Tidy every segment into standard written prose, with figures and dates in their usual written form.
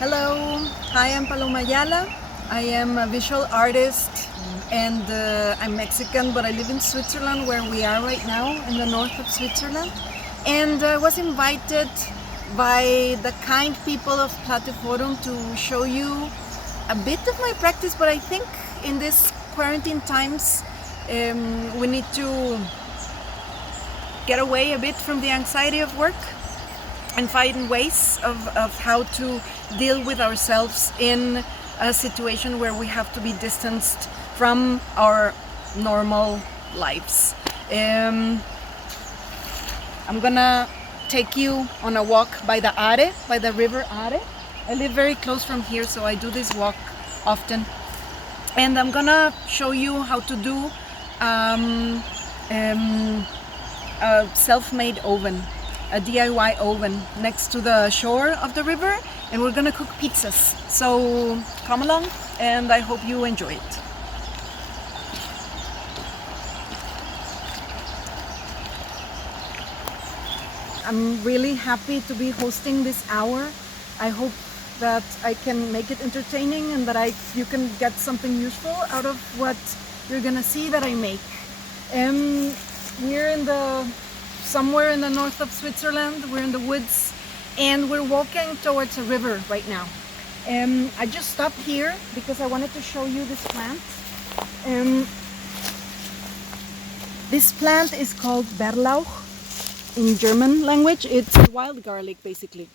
Hello, hi, I'm Paloma Ayala. I am a visual artist and I'm Mexican, but I live in Switzerland, where we are right now, in the north of Switzerland. And I was invited by the kind people of PlatteForum to show you a bit of my practice, but I think in these quarantine times we need to get away a bit from the anxiety of work and find ways of how to deal with ourselves in a situation where we have to be distanced from our normal lives. I'm gonna take you on a walk by the Aare, by the river Aare. I live very close from here, so I do this walk often. And I'm gonna show you how to do a self-made oven, a DIY oven next to the shore of the river, and we're gonna cook pizzas. So come along and I hope you enjoy it. I'm really happy to be hosting this hour. I hope that I can make it entertaining and that you can get something useful out of what you're gonna see that I make. We're somewhere in the north of Switzerland. We're in the woods and we're walking towards a river right now. I just stopped here because I wanted to show you this plant. This plant is called Bärlauch in German language. It's wild garlic, basically.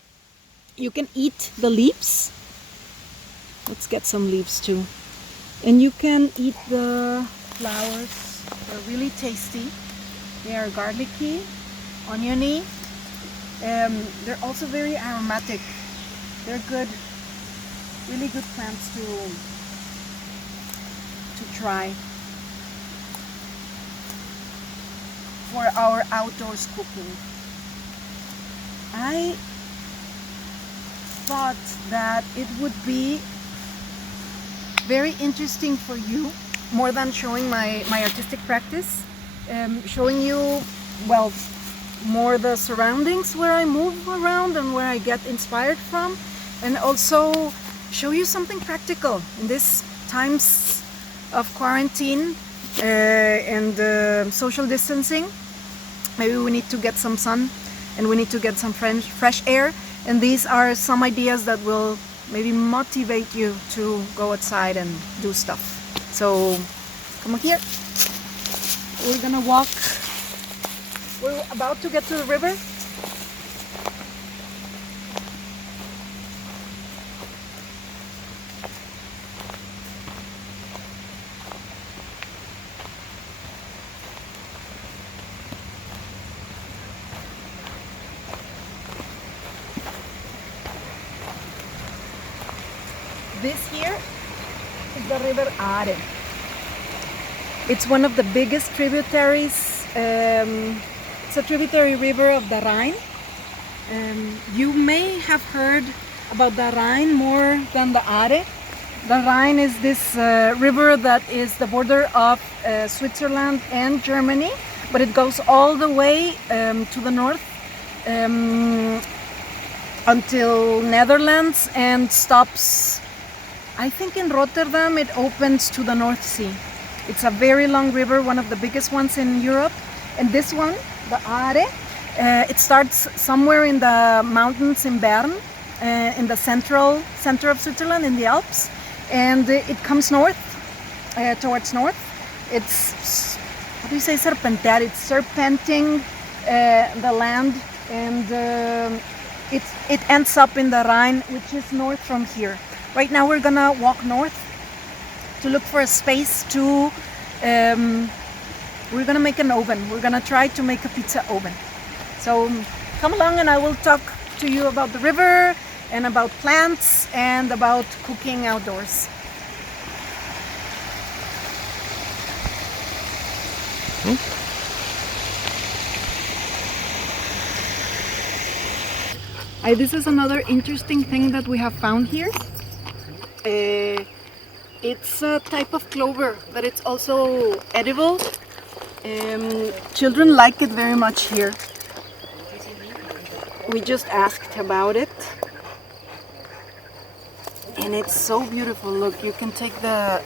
You can eat the leaves. Let's get some leaves too. And you can eat the flowers. They're really tasty. They are garlicky, oniony. They're also very aromatic. They're good, really good plants to try for our outdoors cooking. I thought that it would be very interesting for you, more than showing my artistic practice, showing you, well, more the surroundings where I move around and where I get inspired from, and also show you something practical in these times of quarantine and social distancing. Maybe we need to get some sun and we need to get some fresh air, and these are some ideas that will maybe motivate you to go outside and do stuff. So come on here. We're gonna walk. We're about to get to the river. This here is the river Aare. It's one of the biggest tributaries. It's a tributary river of the Rhine. You may have heard about the Rhine more than the Aare. The Rhine is this river that is the border of Switzerland and Germany, but it goes all the way to the north until Netherlands and stops, I think, in Rotterdam. It opens to the North Sea. It's a very long river, one of the biggest ones in Europe. And this one, the Aare, it starts somewhere in the mountains in Bern, in the center of Switzerland, in the Alps, and it comes north, towards north. It's, how do you say, serpentear? It's serpenting the land, and it ends up in the Rhine, which is north from here. Right now we're gonna walk north to look for a space to, we're gonna make an oven. We're gonna try to make a pizza oven. So come along and I will talk to you about the river and about plants and about cooking outdoors. This is another interesting thing that we have found here. It's a type of clover, but it's also edible. Children like it very much here. We just asked about it. And it's so beautiful. Look, you can take the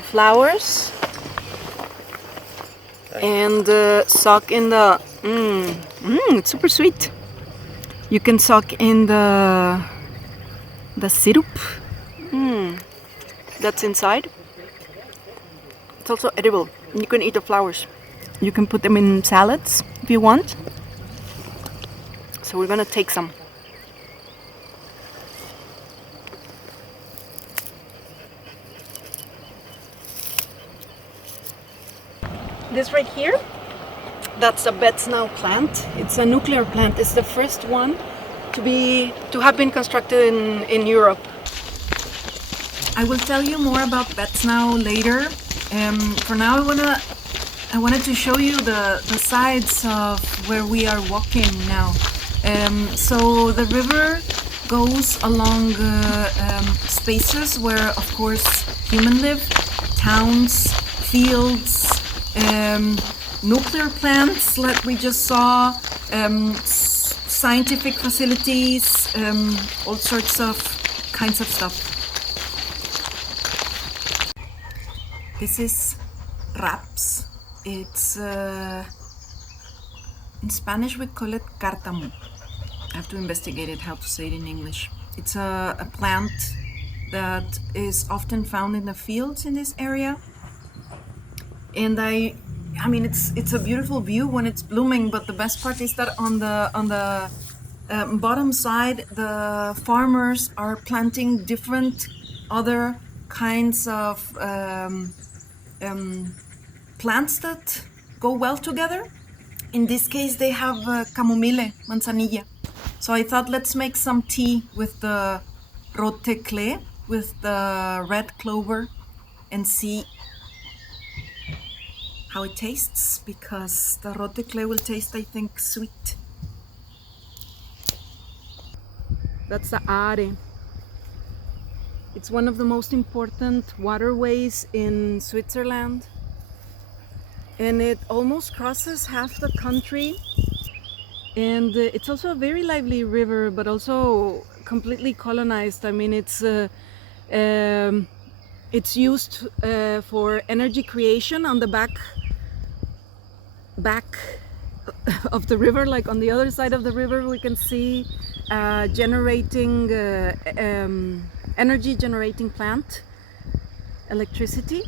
flowers and suck in the it's super sweet. You can suck in the syrup that's inside. It's also edible. You can eat the flowers. You can put them in salads if you want. So we're gonna take some. This right here, that's a Betsnau plant. It's a nuclear plant. It's the first one to have been constructed in Europe. I will tell you more about Betsnau later. For now, I wanted to show you the sides of where we are walking now. So the river goes along spaces where, of course, humans live, towns, fields, nuclear plants like we just saw, scientific facilities, all sorts of kinds of stuff. This is raps. It's in Spanish we call it cártamo. I have to investigate it how to say it in English. It's a plant that is often found in the fields in this area. And I mean, it's a beautiful view when it's blooming, but the best part is that on the bottom side, the farmers are planting different other kinds of plants that go well together. In this case, they have camomile, manzanilla. So I thought, let's make some tea with the rotecle, with the red clover, and see how it tastes, because the rotecle will taste, I think, sweet. That's the Aare. It's one of the most important waterways in Switzerland, and it almost crosses half the country. And it's also a very lively river, but also completely colonized. I mean, it's used for energy creation on the back of the river. Like on the other side of the river, we can see generating energy generating plant, electricity,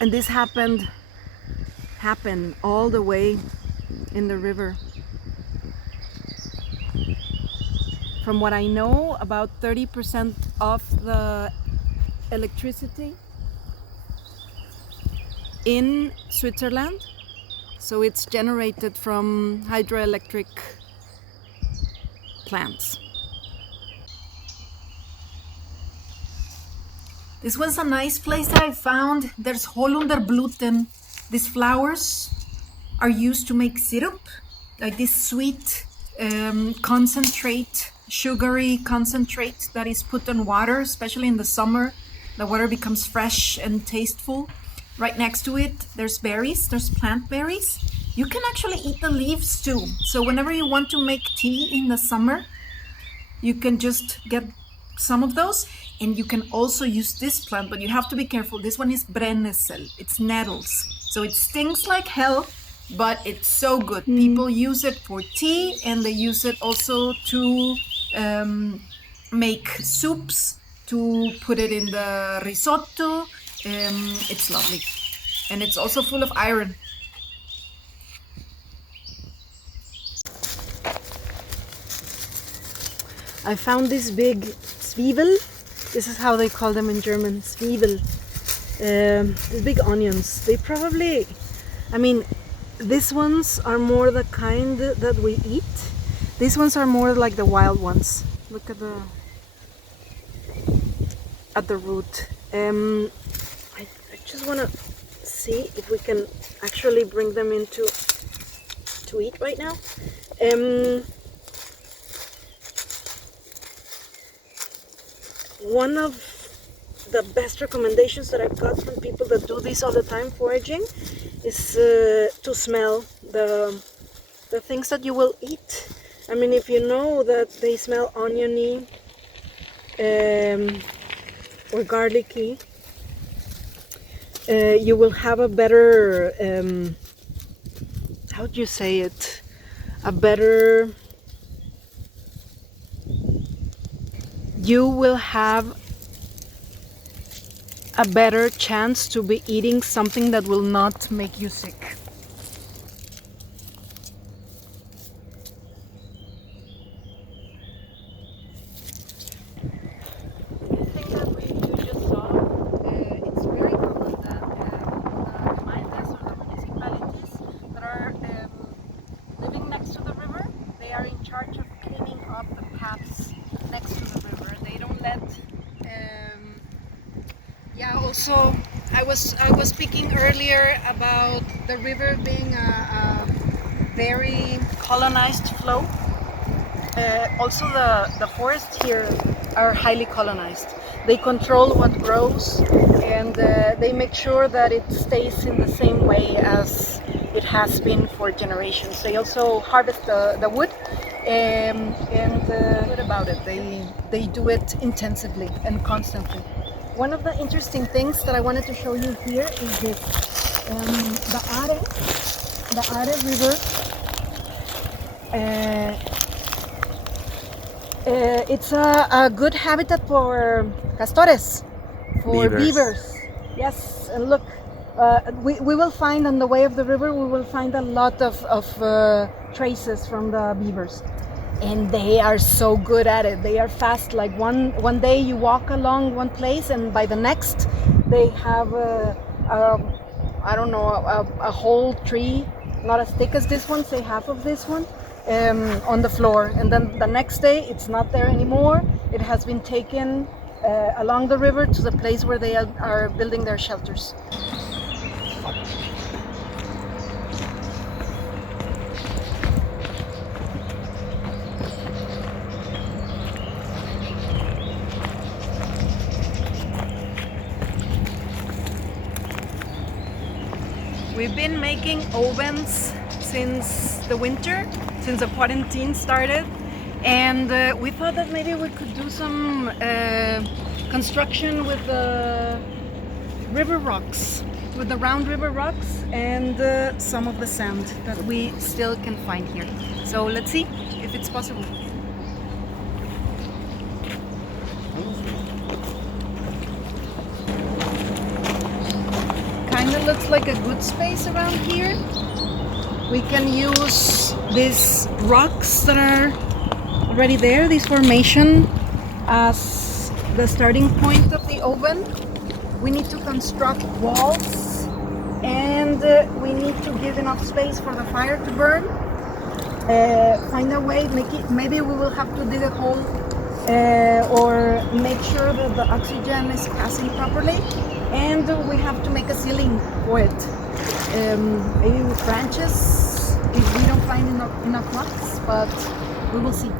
and this happened all the way in the river. From what I know, about 30% of the electricity in Switzerland, so it's generated from hydroelectric plants. This was a nice place that I found. There's Holunderblüten. These flowers are used to make syrup, like this sweet concentrate, sugary concentrate that is put on water, especially in the summer. The water becomes fresh and tasteful. Right next to it, there's berries, there's plant berries. You can actually eat the leaves too. So whenever you want to make tea in the summer, you can just get some of those. And you can also use this plant, but you have to be careful. This one is brennesseln, it's nettles. So it stings like hell, but it's so good. People use it for tea, and they use it also to make soups, to put it in the risotto. It's lovely. And it's also full of iron. I found this big Zwiebel. This is how they call them in German, Zwiebel. These big onions. They probably, I mean, these ones are more the kind that we eat. These ones are more like the wild ones. Look at the root. I just want to see if we can actually bring them into to eat right now. One of the best recommendations that I've got from people that do this all the time, foraging, is to smell the things that you will eat. I mean, if you know that they smell oniony, or garlicky, you will have a better, how do you say it? You will have a better chance to be eating something that will not make you sick. Also, I was speaking earlier about the river being a very colonized flow. Also, the forests here are highly colonized. They control what grows, and they make sure that it stays in the same way as it has been for generations. They also harvest the wood, and what about it? They do it intensively and constantly. One of the interesting things that I wanted to show you here is this, the Aare River. It's a good habitat for castores, for beavers. Yes, and look, we will find on the way of the river, we will find a lot of traces from the beavers. And they are so good at it. They are fast. Like one day you walk along one place, and by the next they have I don't know, a whole tree, not as thick as this one, say half of this one, on the floor. And then the next day it's not there anymore. It has been taken along the river to the place where they are building their shelters. We've been making ovens since the winter, since the quarantine started, and we thought that maybe we could do some construction with the river rocks, with the round river rocks and some of the sand that we still can find here. So let's see if it's possible. Kind of looks like a good space around here. We can use these rocks that are already there, this formation, as the starting point of the oven. We need to construct walls, and we need to give enough space for the fire to burn. Find a way, maybe we will have to dig a hole or make sure that the oxygen is passing properly. And we have to make a ceiling for it. Maybe with branches, if we don't find enough rocks, but we will see.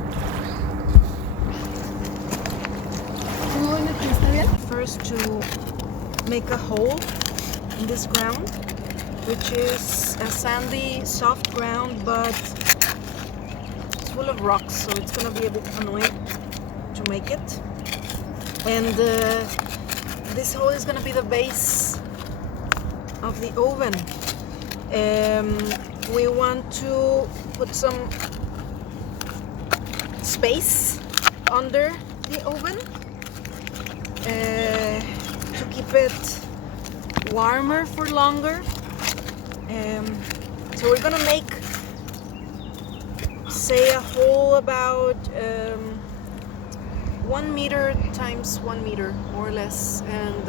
First, to make a hole in this ground, which is a sandy, soft ground, but it's full of rocks, so it's gonna be a bit annoying to make it. And this hole is going to be the base of the oven. We want to put some space under the oven to keep it warmer for longer. So we're going to make, say, a hole about 1 meter times 1 meter, more or less, and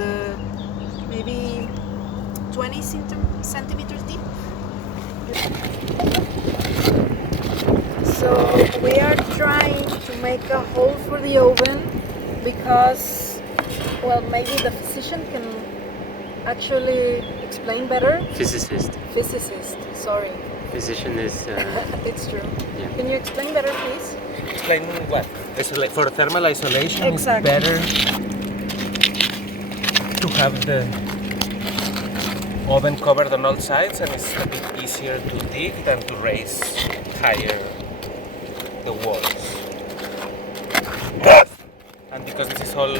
maybe 20 centimeters deep. So we are trying to make a hole for the oven because, well, maybe the physician can actually explain better. Physicist, sorry. Physician is... It's true. Yeah. Can you explain better, please? Explain what? For thermal isolation, exactly. It's better to have the oven covered on all sides, and it's a bit easier to dig than to raise higher the walls. And because this is all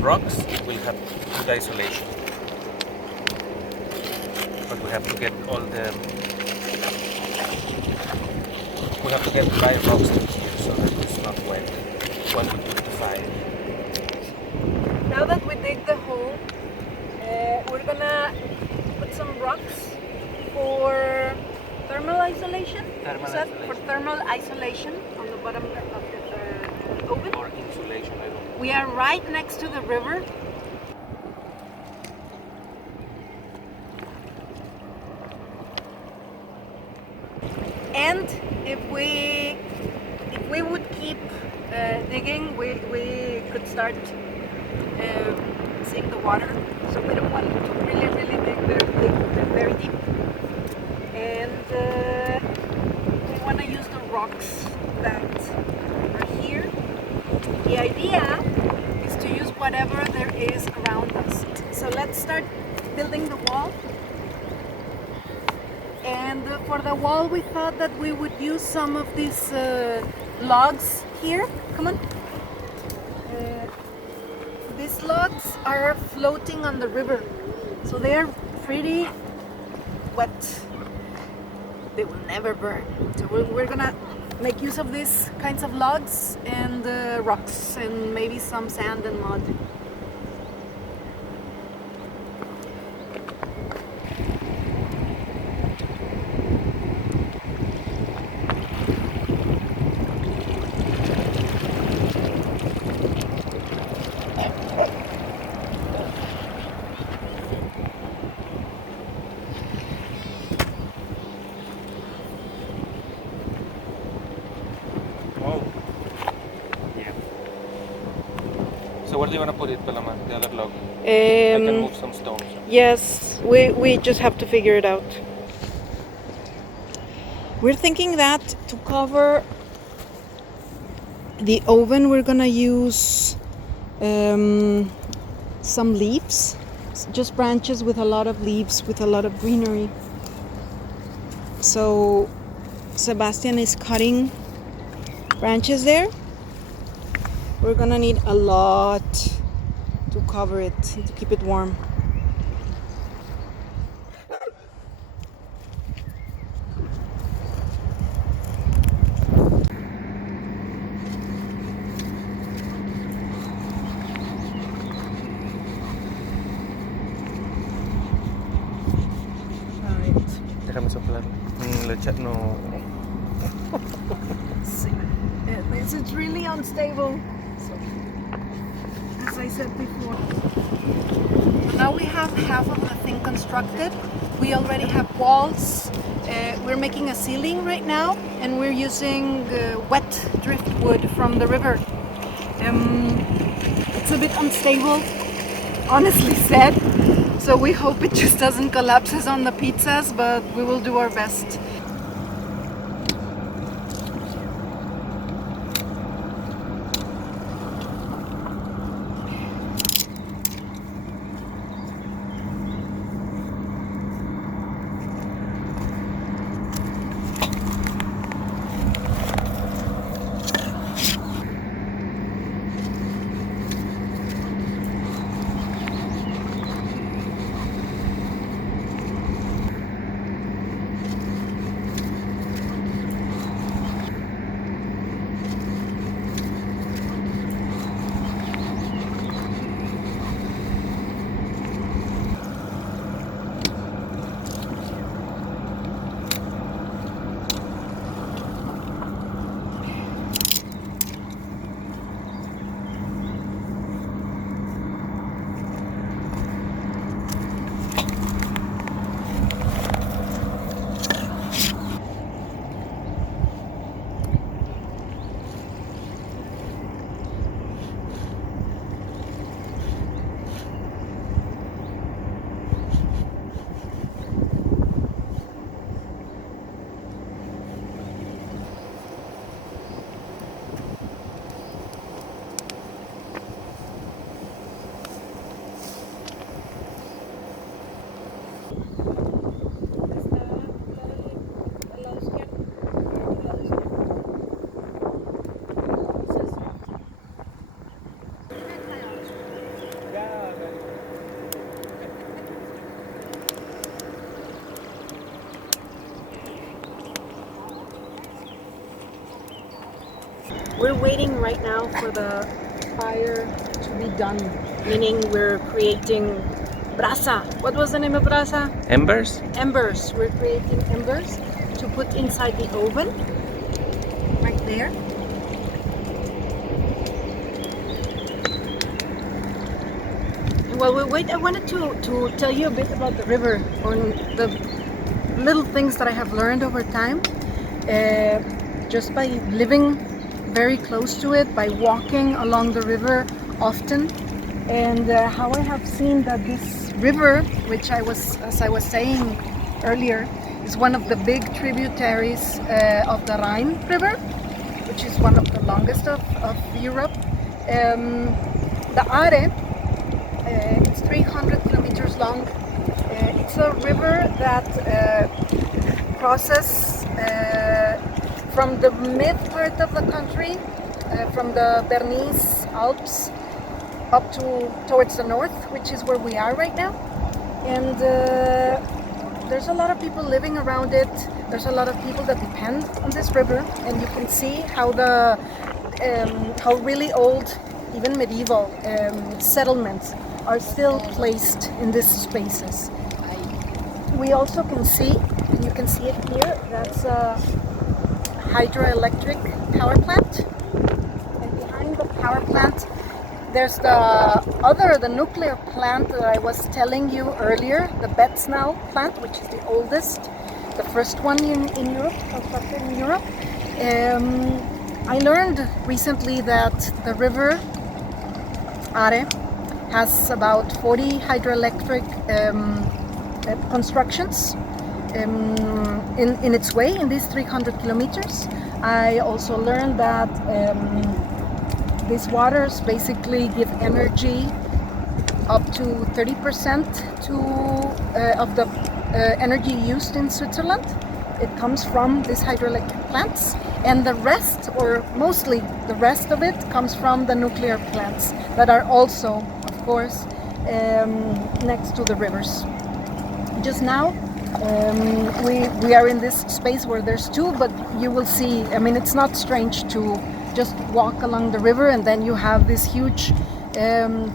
rocks, it will have good isolation. But we have to get dry rocks in here so that it's not wet when we put the fire. Now that we dig the hole, we're gonna put some rocks for thermal isolation. For thermal isolation on the bottom of the oven. Or insulation, I don't know. We are right next to the river. And if we would keep digging, we could start seeing the water. So we don't want to really dig very deep. And we want to use the rocks that are here. The idea is to use whatever there is around us. So let's start building the wall. And for the wall, we thought that we would use some of these logs here. Come on. These logs are floating on the river, so they are pretty wet. They will never burn. So we're gonna make use of these kinds of logs and rocks and maybe some sand and mud. So where do you want to put it, Paloma? The other log? I can move some stones. Yes, we just have to figure it out. We're thinking that to cover the oven, we're gonna use some leaves, just branches with a lot of leaves, with a lot of greenery. So Sebastian is cutting branches there. We're gonna need a lot to cover it, to keep it warm. Déjame soplar. No. This is really unstable, so, as I said before. So now we have half of the thing constructed. We already have walls. We're making a ceiling right now, and we're using wet driftwood from the river. It's a bit unstable, honestly said. So we hope it just doesn't collapse on the pizzas, but we will do our best. waiting right now for the fire to be done, meaning we're creating brasa. What was the name of brasa? Embers? Embers. We're creating embers to put inside the oven, right there. While we wait, I wanted to tell you a bit about the river, or the little things that I have learned over time, just by living very close to it, by walking along the river often, and how I have seen that this river, which as I was saying earlier, is one of the big tributaries of the Rhine River, which is one of the longest of Europe. The Aare, it's 300 kilometers long. It's a river that crosses from the mid part of the country, from the Bernese Alps up towards the north, which is where we are right now. And there's a lot of people living around it. There's a lot of people that depend on this river, and you can see how how really old, even medieval settlements are still placed in these spaces. We also can see, and you can see it here, that's a hydroelectric power plant. And behind the power plant, there's the nuclear plant that I was telling you earlier, the Betznau plant, which is the oldest, the first one in Europe, constructed in Europe. I learned recently that the river Aare has about 40 hydroelectric constructions in its way in these 300 kilometers. I also learned that these waters basically give energy up to 30% of the energy used in Switzerland. It comes from these hydroelectric plants, and the rest, or mostly the rest of it, comes from the nuclear plants that are also, of course, next to the rivers. Just now, we are in this space where there's two, but you will see, I mean, it's not strange to just walk along the river and then you have this huge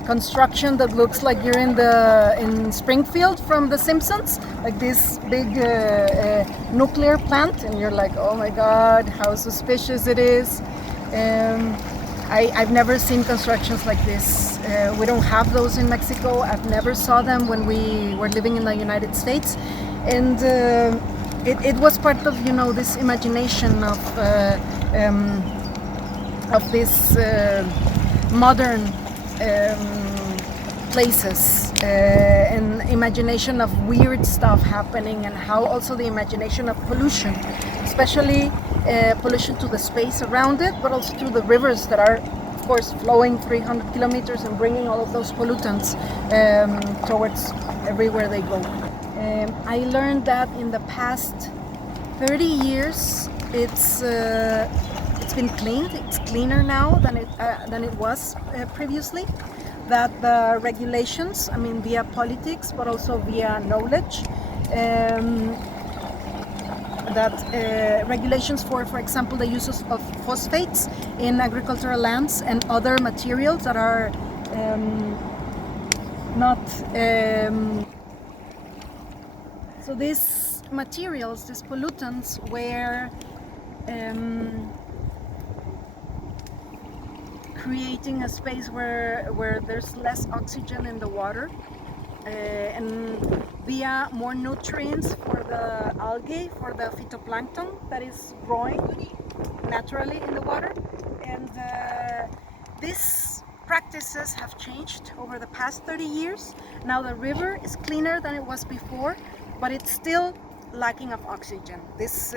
construction that looks like you're in Springfield from The Simpsons, like this big nuclear plant, and you're like, oh my God, how suspicious it is. I've never seen constructions like this. We don't have those in Mexico. I've never saw them when we were living in the United States, and it was part of, you know, this imagination of this modern places, and imagination of weird stuff happening, and how also the imagination of pollution, especially pollution to the space around it, but also to the rivers that are, of course, flowing 300 kilometers and bringing all of those pollutants towards everywhere they go. I learned that in the past 30 years it's been cleaned. It's cleaner now than it was previously. That the regulations, I mean, via politics, but also via knowledge, regulations for example, the use of phosphates in agricultural lands and other materials that are not. So these materials, these pollutants, were creating a space where there's less oxygen in the water, and via more nutrients for the algae, for the phytoplankton that is growing naturally in the water. And these practices have changed over the past 30 years. Now the river is cleaner than it was before, but it's still lacking of oxygen. This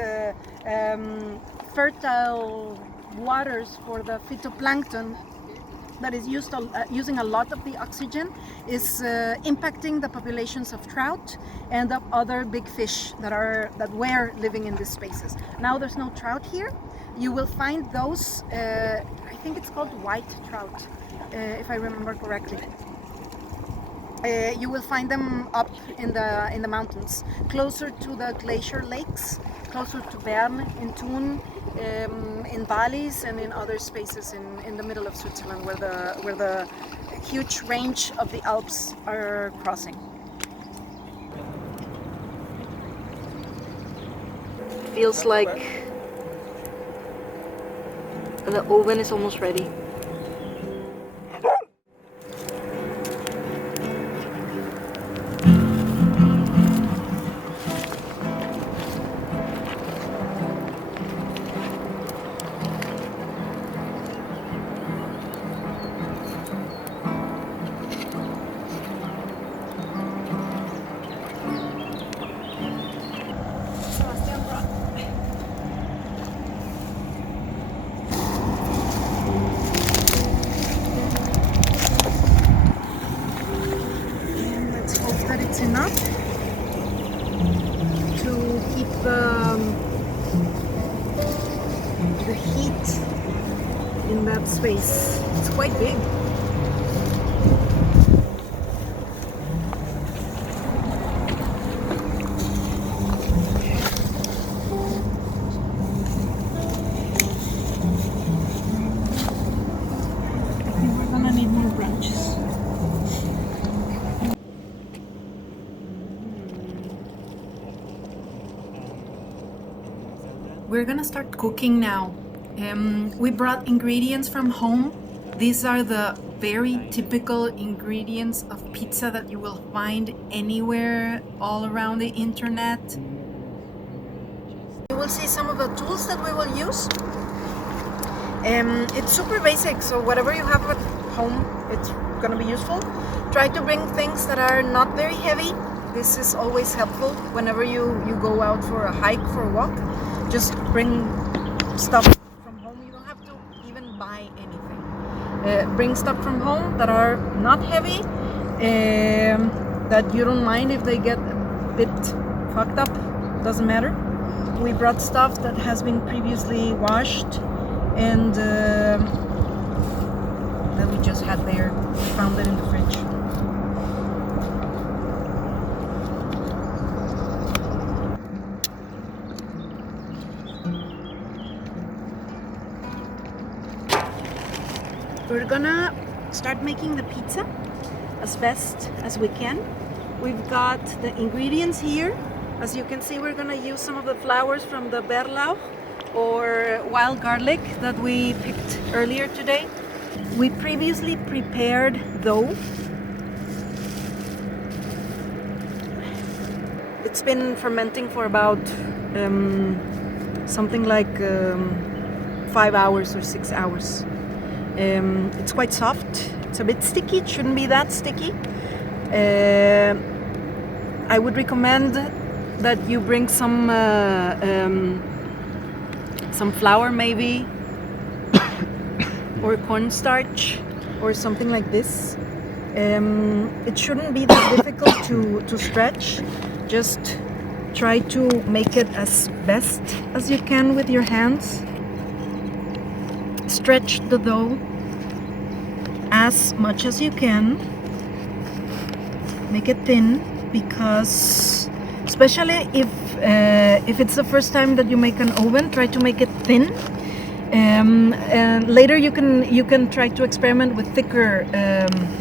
fertile waters for the phytoplankton that is using a lot of the oxygen is impacting the populations of trout and of other big fish that were living in these spaces. Now there's no trout here. You will find those, I think it's called white trout, if I remember correctly. You will find them up in the mountains, closer to the glacier lakes, closer to Bern, in Thun, in valleys and in other spaces in the middle of Switzerland where the huge range of the Alps are crossing. Feels like the oven is almost ready. Enough to keep the heat in that space. It's quite big. I think we're gonna need more branches. We're gonna start cooking now. We brought ingredients from home. These are the very typical ingredients of pizza that you will find anywhere all around the internet. You will see some of the tools that we will use. It's super basic, so whatever you have at home, it's gonna be useful. Try to bring things that are not very heavy. This is always helpful whenever you go out for a hike, for a walk. Just bring stuff from home. You don't have to even buy anything. Bring stuff from home that are not heavy, that you don't mind if they get a bit fucked up. Doesn't matter. We brought stuff that has been previously washed and that we just had there. We found it in the fridge. We're gonna start making the pizza as best as we can. We've got the ingredients here. As you can see, we're gonna use some of the flowers from the Bärlauch or wild garlic that we picked earlier today. We previously prepared dough. It's been fermenting for about something like 5 hours or 6 hours. It's quite soft. It's a bit sticky. It shouldn't be that sticky. I would recommend that you bring some flour maybe or cornstarch or something like this. It shouldn't be that difficult to stretch. Just try to make it as best as you can with your hands. Stretch the dough as much as you can. Make it thin, because especially if it's the first time that you make an oven, try to make it thin. And later you can try to experiment with thicker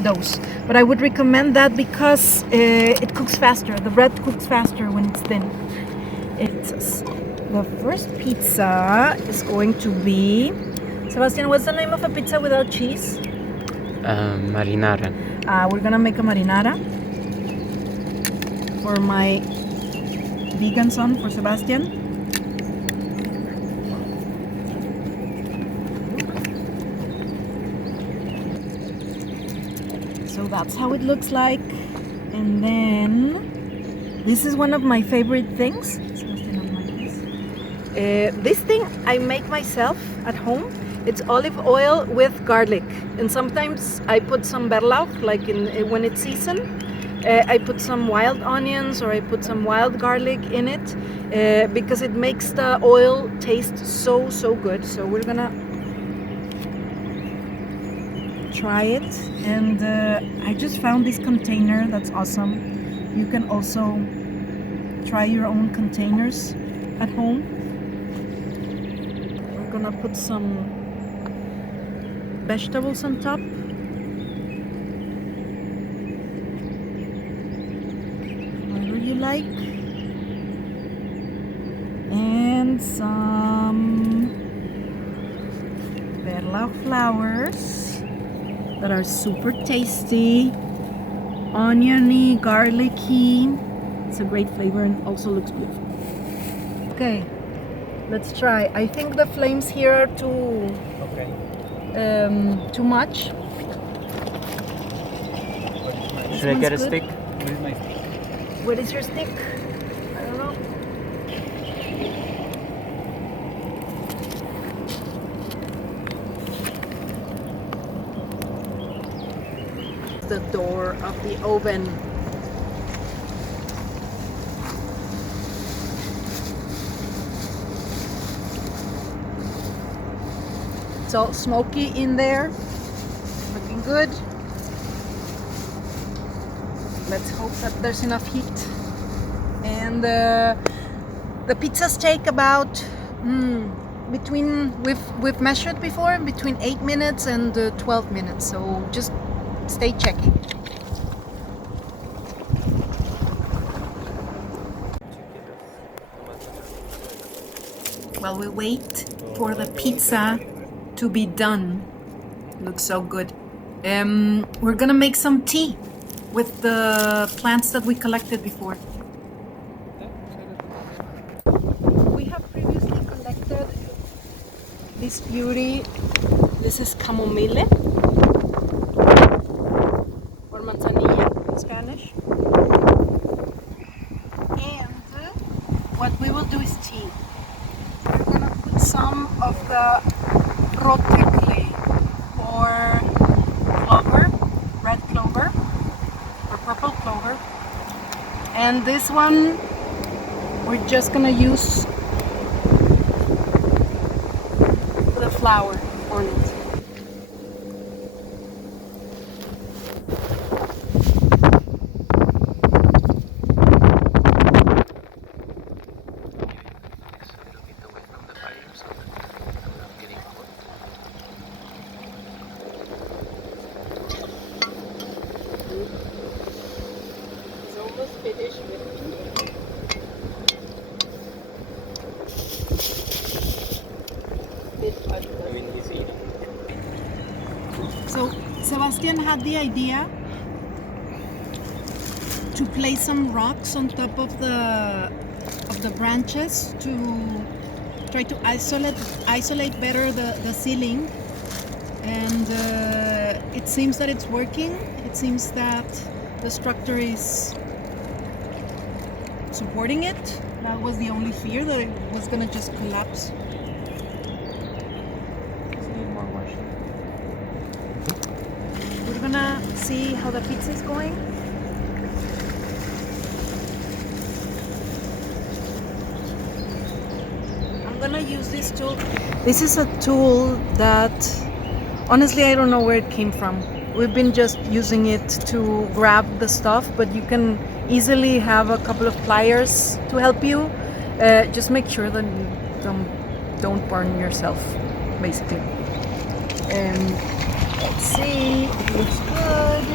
doughs. But I would recommend that because it cooks faster. The bread cooks faster when it's thin. The first pizza is going to be, Sebastian, what's the name of a pizza without cheese? Marinara. We're gonna make a marinara for my vegan son, for Sebastian. So that's how it looks like. And then this is one of my favorite things. This thing I make myself at home. It's olive oil with garlic, and sometimes I put some Bärlauch, like when it's season. I put some wild onions or I put some wild garlic in it because it makes the oil taste so good. So we're gonna try it, and I just found this container that's awesome. You can also try your own containers at home. gonna put some vegetables on top. Whatever you like. And some perla flowers that are super tasty, oniony, garlicky. It's a great flavor and also looks good. Okay, let's try. I think the flames here are too much. Should I get a stick? Where's my stick? Where is your stick? I don't know. The door of the oven. It's all smoky in there. Looking good. Let's hope that there's enough heat. And the pizzas take about we've measured before between 8 minutes and 12 minutes. So just stay checking. While we wait for the pizza to be done. Looks so good. We're gonna make some tea with the plants that we collected before. We have previously collected this beauty. This is chamomile or manzanilla in Spanish. And what we will do is tea. We're gonna put some of the rotecle or clover, red clover or purple clover, and this one we're just gonna use the flower on it. So Sebastian had the idea to place some rocks on top of the branches to try to isolate better the ceiling, and it seems that it's working. It seems that the structure is supporting it. That was the only fear, that it was gonna just collapse. We're gonna see how the pizza is going. I'm gonna use this tool. This is a tool that honestly I don't know where it came from. We've been just using it to grab the stuff, but you can easily have a couple of pliers to help you. Just make sure that you don't burn yourself, basically. And let's see, it looks good.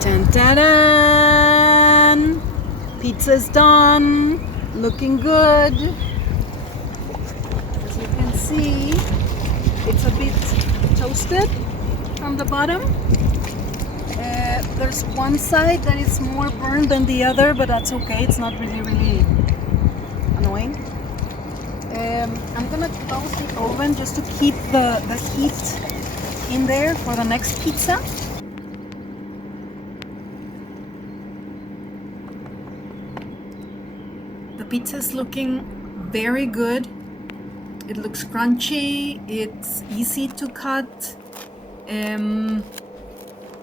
Tan-ta-dan! Pizza's done, looking good. As you can see, it's a bit toasted from the bottom. There's one side that is more burned than the other, but that's okay. It's not really annoying. I'm gonna close the oven just to keep the heat in there for the next pizza. The pizza is looking very good. It looks crunchy, it's easy to cut.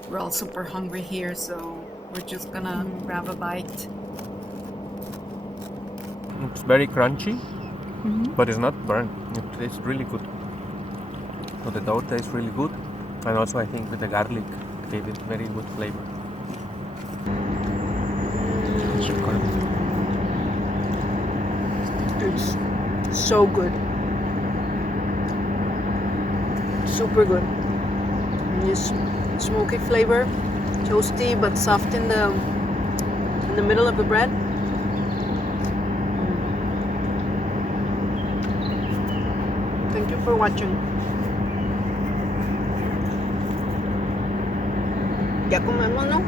We're all super hungry here, so we're just gonna grab a bite. It's very crunchy, but it's not burnt. It tastes really good. So the dough tastes really good, and also I think with the garlic gave it very good flavor. piccolo. It's so good. Super good. And this smoky flavor, toasty but soft in the middle of the bread. Thank you for watching. Ya comemos, ¿no?